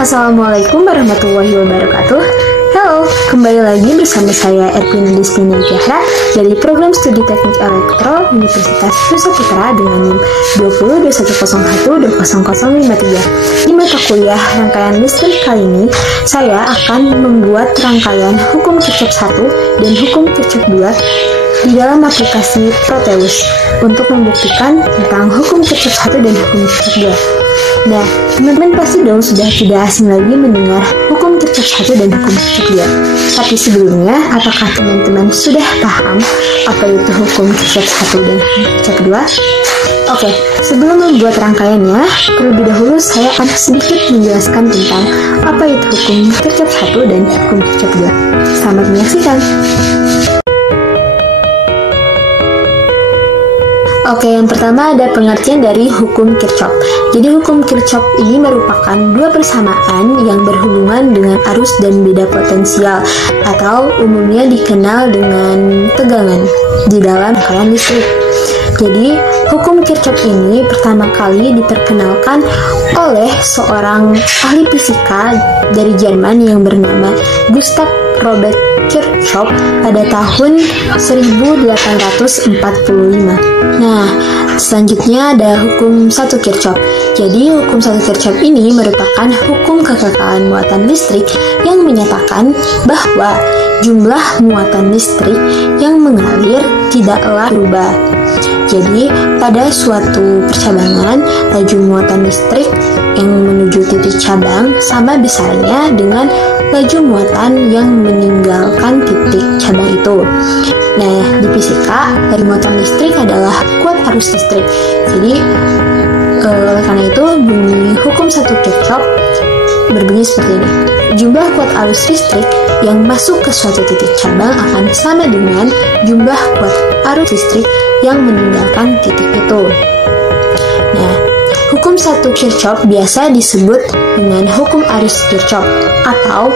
Assalamualaikum warahmatullahi wabarakatuh. Halo, kembali lagi bersama saya Ervina Destina Jahra dari Program Studi Teknik Elektro Universitas Nusa Putra dengan NIM 202101200053. Di mata kuliah rangkaian listrik kali ini, saya akan membuat rangkaian hukum Kirchhoff 1 dan hukum Kirchhoff 2 di dalam aplikasi Proteus untuk membuktikan tentang hukum Kirchhoff 1 dan hukum Kirchhoff 2. Nah, teman-teman pasti dong sudah tidak asing lagi mendengar hukum Kirchhoff 1 dan hukum Kirchhoff 2. Tapi sebelumnya, apakah teman-teman sudah paham apa itu hukum Kirchhoff 1 dan hukum Kirchhoff 2? Oke, sebelum membuat rangkaiannya, terlebih dahulu saya akan sedikit menjelaskan tentang apa itu hukum Kirchhoff 1 dan hukum Kirchhoff 2. Selamat menyaksikan. Oke, yang pertama ada pengertian dari hukum Kirchhoff. Jadi hukum Kirchhoff ini merupakan dua persamaan yang berhubungan dengan arus dan beda potensial atau umumnya dikenal dengan tegangan di dalam rangkaian listrik. Jadi, hukum Kirchhoff ini pertama kali diperkenalkan oleh seorang ahli fisika dari Jerman yang bernama Gustav Robert Kirchhoff pada tahun 1845. Nah, selanjutnya ada hukum 1 Kirchhoff. Jadi, hukum 1 Kirchhoff ini merupakan hukum kekekalan muatan listrik yang menyatakan bahwa jumlah muatan listrik yang mengalir tidaklah berubah. Jadi, pada suatu percabangan, laju muatan listrik yang menuju titik cabang sama besarnya dengan laju muatan yang meninggalkan titik cabang itu. Nah, di fisika, laju muatan listrik adalah kuat arus listrik. Jadi, karena itu, bunyi hukum 1 Kirchhoff berbunyi seperti ini. Jumlah kuat arus listrik yang masuk ke suatu titik cabang akan sama dengan jumlah kuat arus listrik yang meninggalkan titik itu. Nah, hukum 1 Kirchhoff biasa disebut dengan hukum arus Kirchhoff atau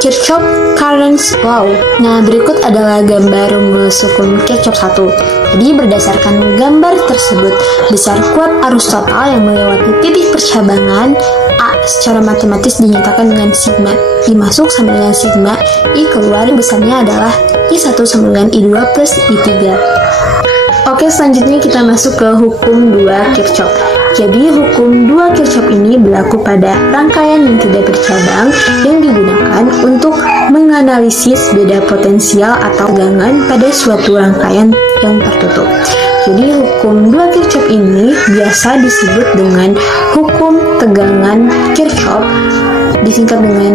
Kirchhoff Current Law. Nah, berikut adalah gambar rumus hukum Kirchhoff 1. Jadi, berdasarkan gambar tersebut, besar kuat arus total yang melewati titik percabangan A secara matematis dinyatakan dengan sigma. I masuk sama dengan sigma, I keluar besarnya adalah I1 sama dengan I2 plus I3. Oke, selanjutnya kita masuk ke hukum 2 Kirchhoff. Jadi, hukum 2 Kirchhoff ini berlaku pada rangkaian yang tidak bercabang yang digunakan untuk menganalisis beda potensial atau tegangan pada suatu rangkaian yang tertutup. Jadi, hukum 2 Kirchhoff ini biasa disebut dengan hukum tegangan Kirchhoff, disingkat dengan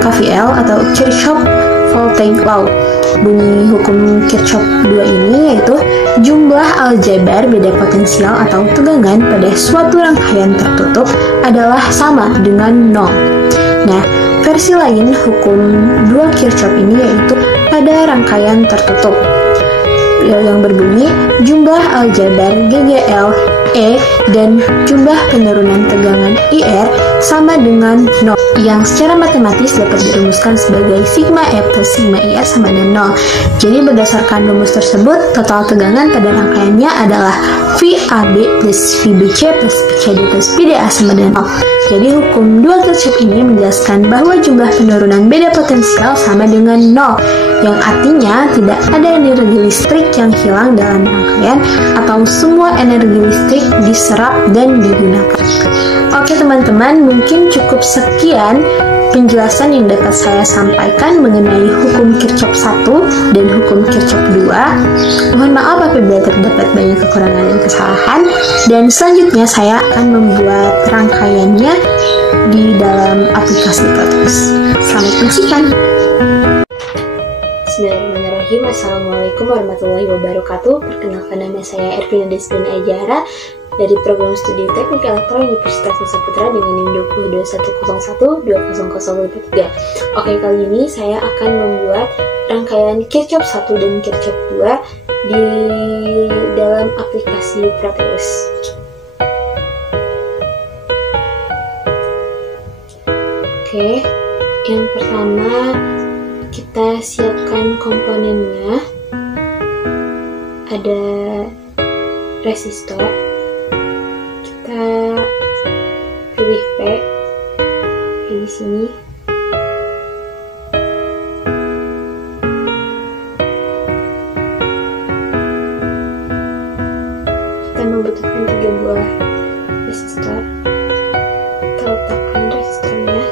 KVL atau Kirchhoff Voltage Law. Bunyi hukum Kirchhoff 2 ini yaitu jumlah aljabar beda potensial atau tegangan pada suatu rangkaian tertutup adalah sama dengan 0. Nah, versi lain hukum 2 Kirchhoff ini yaitu pada rangkaian tertutup yang berbunyi jumlah aljabar GGL E dan jumlah penurunan tegangan IR sama dengan 0, yang secara matematis dapat dirumuskan sebagai sigma E plus sigma IR sama dengan 0. Jadi, berdasarkan rumus tersebut, total tegangan pada rangkaiannya adalah VAB plus VBC plus VCD plus VDA sama dengan 0. Jadi, hukum 2 Kirchhoff ini menjelaskan bahwa jumlah penurunan beda potensial sama dengan 0, yang artinya tidak ada energi listrik yang hilang dalam rangkaian atau semua energi listrik diserap dan digunakan. Oke teman-teman, mungkin cukup sekian penjelasan yang dapat saya sampaikan mengenai hukum Kirchhoff 1 dan hukum Kirchhoff 2. Mohon maaf apabila terdapat banyak kekurangan dan kesalahan, dan selanjutnya saya akan membuat rangkaiannya di dalam aplikasi Proteus. Selamat menyaksikan. Bismillahirrahmanirrahim. Assalamualaikum warahmatullahi wabarakatuh. Perkenalkan, nama saya Ervina Destina Jahra dari Program Studi Teknik Elektro Universitas Nusa Putra dengan NIM 202101200053. Oke, kali ini saya akan membuat rangkaian Kirchhoff 1 dan Kirchhoff 2 di dalam aplikasi Proteus. Oke, yang pertama kita siapkan komponennya. Ada resistor, kita pilih di sini. Kita membutuhkan 3 buah resistor. Kita letakkan resistornya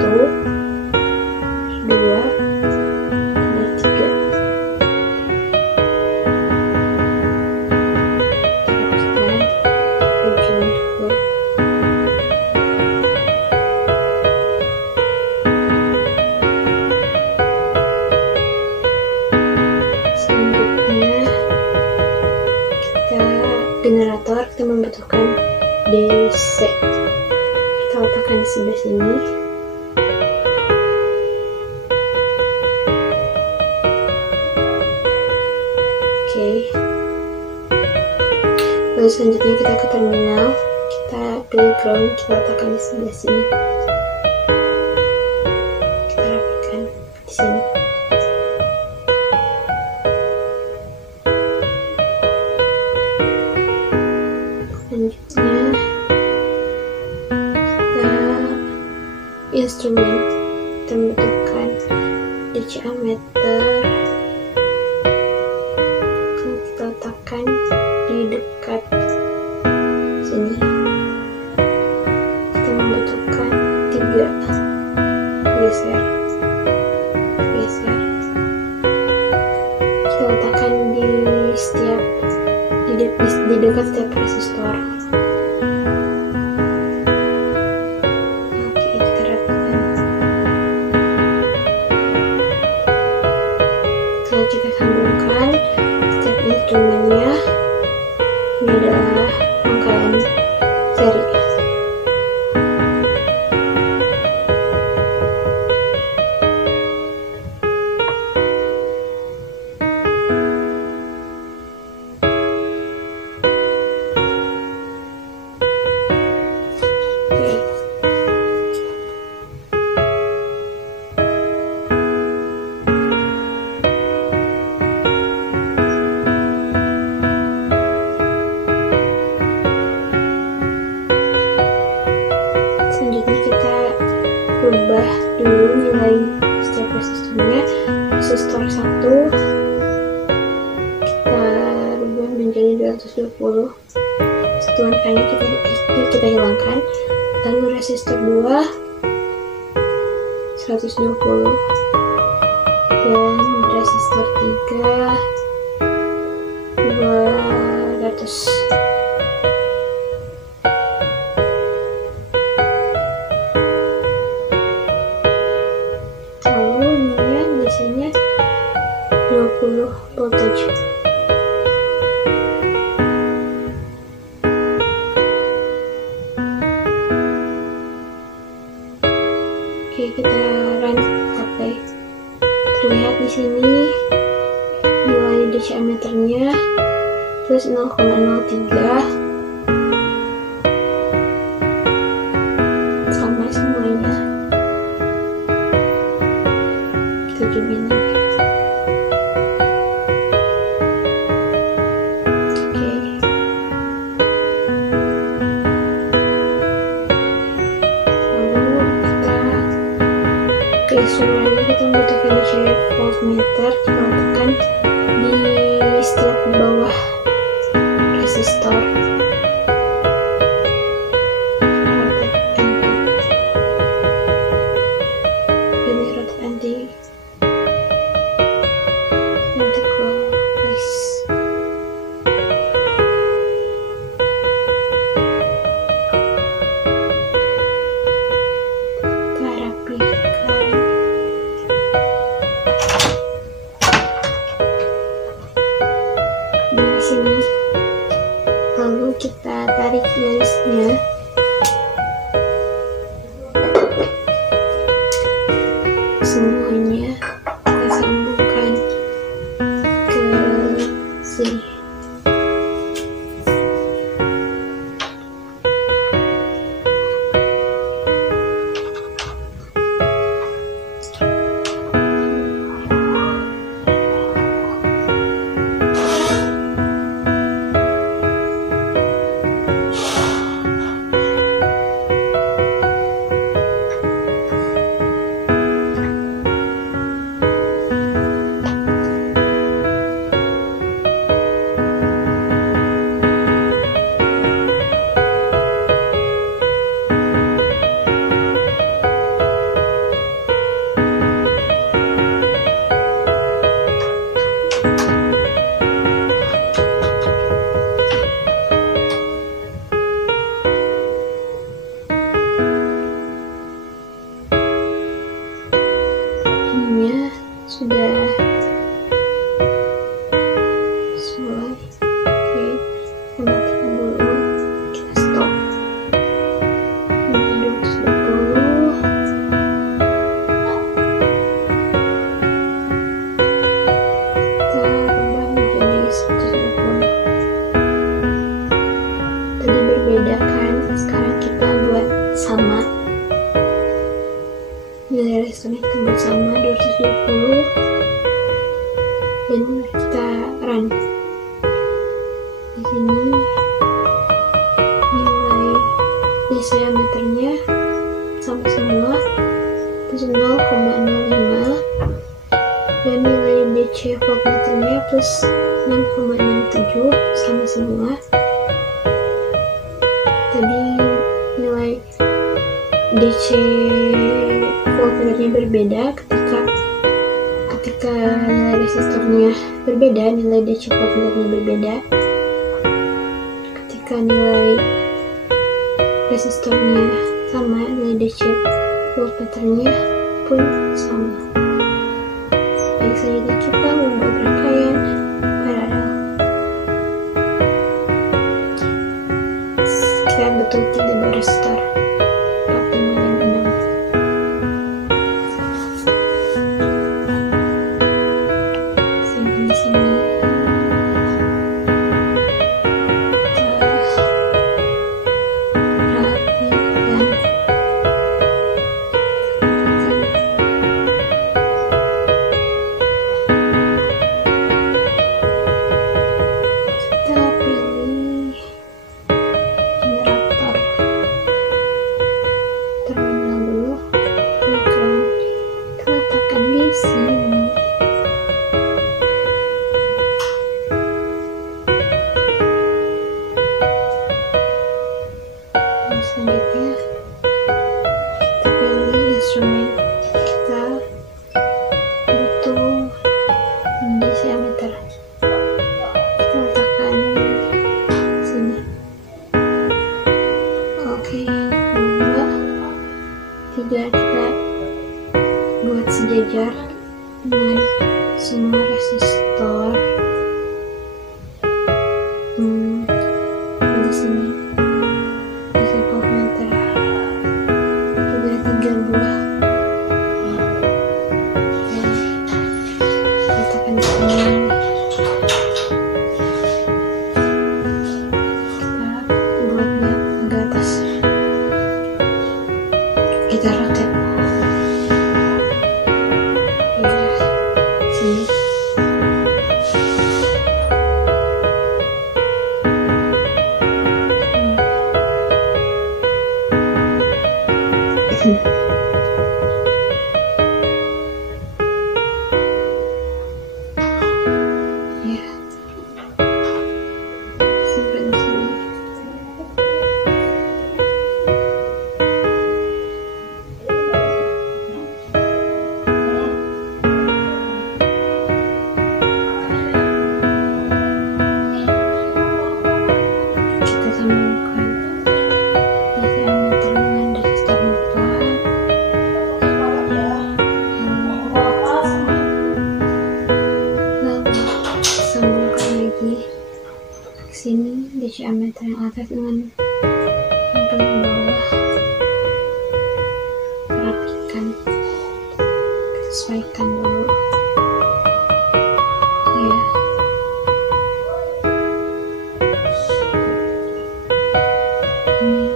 1, 2, dan 3. Generator kita membutuhkan DC. Kita letakkan di sebelah sini. Oke. Lalu selanjutnya kita ke terminal. Kita pilih ground, kita letakkan di sebelah sini. Kita rapikan di sini. Selanjutnya kita instrumen, kita membutuhkan DC ammeter. Kita letakkan di dekat sini. Kita membutuhkan 3 geser. Kita letakkan di dekat setiap resistor. Oke, kita rapikan. Setelah kita sambungkan setiap instrumennya, ini adalah rangkaian seri. Selanjutnya kita rubah dulu nilai setiap resistornya. Resistor 1 kita rubah menjadi 220. Satuan K-nya kita hilangkan. Lalu resistor 2 120 dan resistor 3 200. Biasanya 20 voltage. Oke, kita run sampai terlihat di sini nilai DC ammeternya plus 0,03 sama semuanya. Kita zoom in lagi. Oke. Lalu kita ke instrumen, kita membutuhkan DC voltmeter. Kita letakkan di setiap bawah resistor. Rotate anti clockwise. Kita rapikan. Di sini. Lalu resistornya kita buat sama 220 dan kita run. Di sini nilai DC ammeternya sama semua, plus 0,05, dan nilai DC voltmeternya plus 6,67 sama semua. Tadi nilai DC voltmeternya berbeda ketika nilai resistornya berbeda, nilai DC voltmeternya berbeda. Ketika nilai resistornya sama, nilai DC voltmeternya pun sama. Baik, selanjutnya kita membuat rangkaian paralel. Kita betul 3 buah resistor 4, 5, dan 6. Simpan di sini. Selanjutnya kita pilih instrumen. Kita butuh DC ammeter, kita letakkan sini. Oke, 2, 3 kita buat sejajar dengan semua resistor. Di sini kita rotate sini. Ya, simpan di sini. Sini DC ammeter yang atas dengan yang paling bawah, rapikan, sesuaikan dulu ya. Ini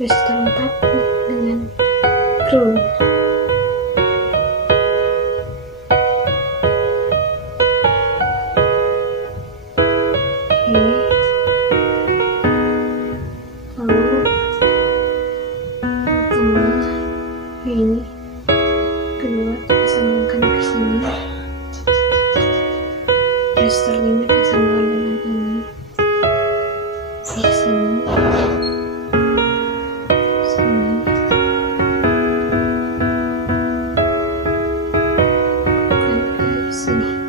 resistor 4 dengan ground. Ini kedua kita sambungkan ke sini, resistor 5 kita sambungkan dengan ini ke sini, sini, bukan ke sini.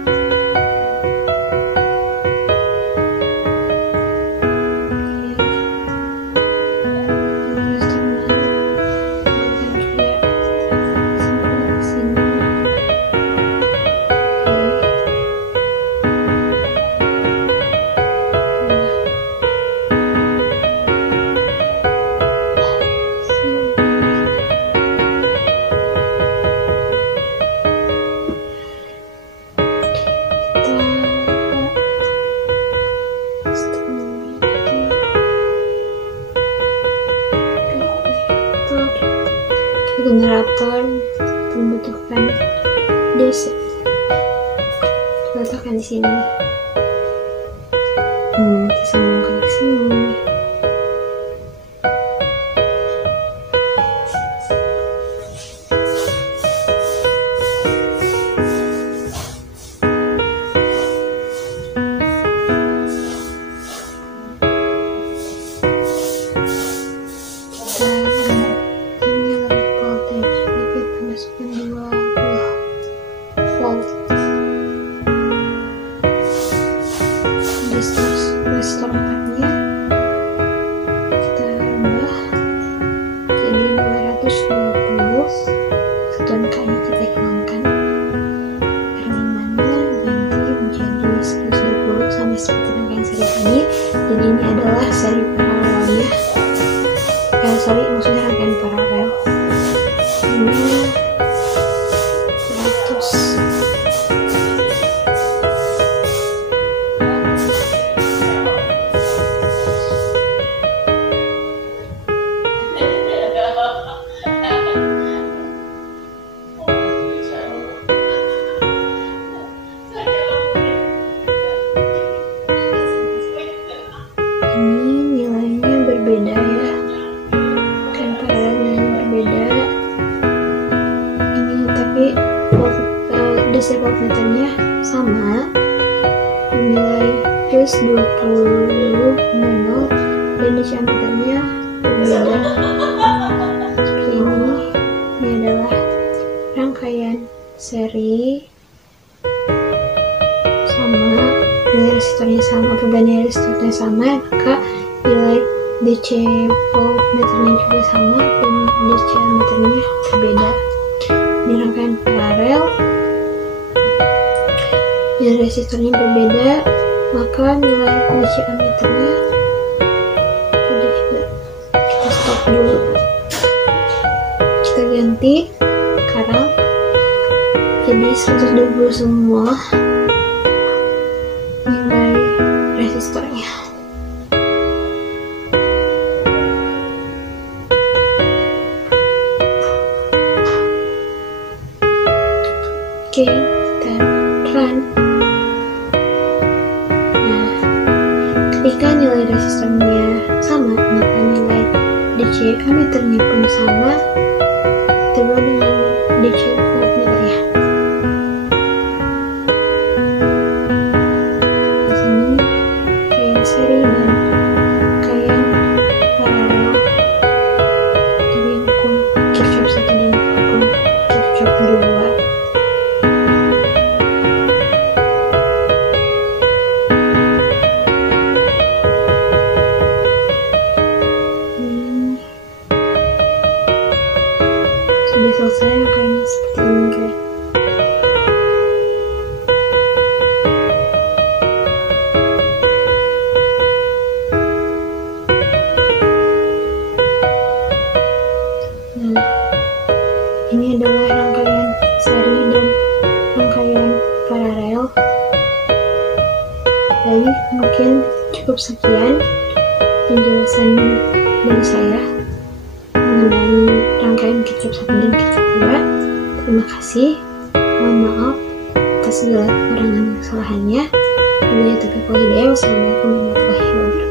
Generator membutuhkan DC. Letakkan di sini. Kita sambungkan ke sini. Resistor 4-nya kita rubah jadi 220, satuan K nya kita hilangkan, R5-nya ganti menjadi 120 sama seperti rangkaian seri tadi. Jadi ini adalah seri paralelnya, maksudnya rangkaian paralel. Ini 100. Berbeda ya, kan paralelnya berbeda ini, tapi DC voltmeternya sama, nilai plus 20 nano, dan DC ampernya berbeda seperti ini. Ini adalah rangkaian seri sama, nilai resistornya sama. Apabila nilai resistornya sama, maka nilai DC voltmeternya juga sama dan DC ampernya berbeda. Ini rangkaian paralel, nilai resistornya berbeda, maka nilai DC ampernya ada juga. Kita stop dulu, kita ganti sekarang jadi 120 semua nilai resistornya. Oke, kita run. Nah, ketika nilai resistornya sama, maka nilai DC ampernya pun sama, terus dengan DC voltmeternya. Di sini rangkaian seri dan rangkaian paralel dari hukum Kirchhoff 1 dan hukum Kirchhoff 2. Sudah selesai rangkaiannya seperti ini guys. Nah, ini adalah rangkaian seri dan rangkaian paralel. Baik, mungkin cukup sekian penjelasan dari saya mengenai rangkaian Kirchhoff 1 dan Kirchhoff 2. Terima kasih. Mohon maaf atas segala kekurangan dan kesalahannya. Wabillahi taufiq wal hidayah. Wassalamualaikum warahmatullahi wabarakatuh.